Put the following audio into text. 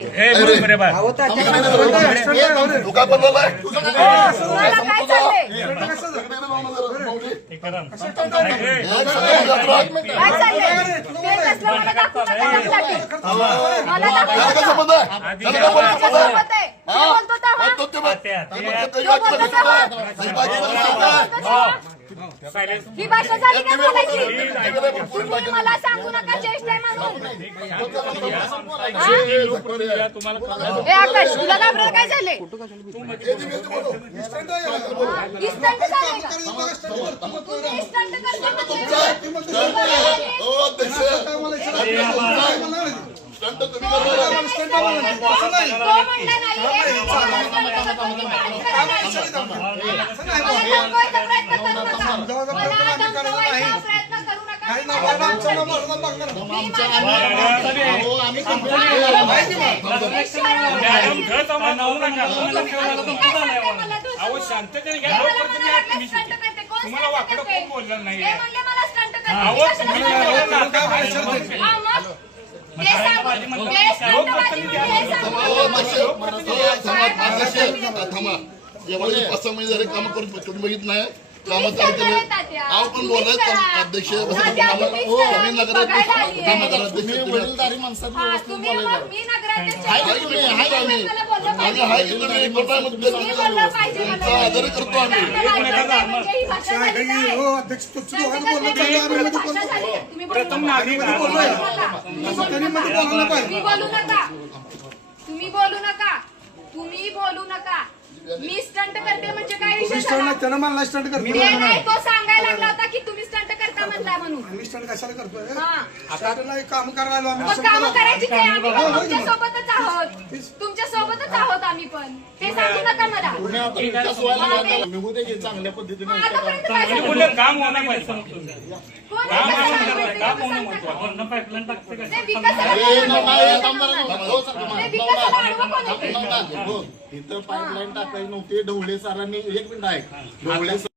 तू काय बनवलाय ही भाषा झाली का बोलायची? तुम्ही मला सांगू नका ज्येष्ठ आहे म्हणून. हे आकाश तुला घाबरायला काय झाले? इस्टंट झाले का? तुम्ही इस्टंट तुम्हाला वाकडं कोण बोललं नाही असं म्हणजे जरी काम करून तुम्ही बघितलं नाही कामात पण बोलायचं अध्यक्ष वडीलधारी माणसात आदर करतो आम्ही तुम्ही बोलू नका. तुम्ही बोलू नका. मी स्टंट करते म्हणजे काय विषय झाला? नाही, तो सांगायला लागला होता की तुम्ही स्टंट करता म्हणला म्हणून. काम करायला मग कामं करायची काय? आम्ही पण तुमच्या सोबतच आहोत. तुमच्या सोबतच आहोत आम्ही पण. ते सांगू नका मला. निघू दे चांगल्या पद्धतीने आतापर्यंत काय झालं? बोलले काम होणार पाहिजे कोण काम आहे? होणं महत्वाचं पाईपलाईन टाकते ते विकासाला आडवं कोण आहे? इथं पाईपलाईन टाकायची नव्हती. ढवळे सरांनी 1 मिनिट आहे ढवळे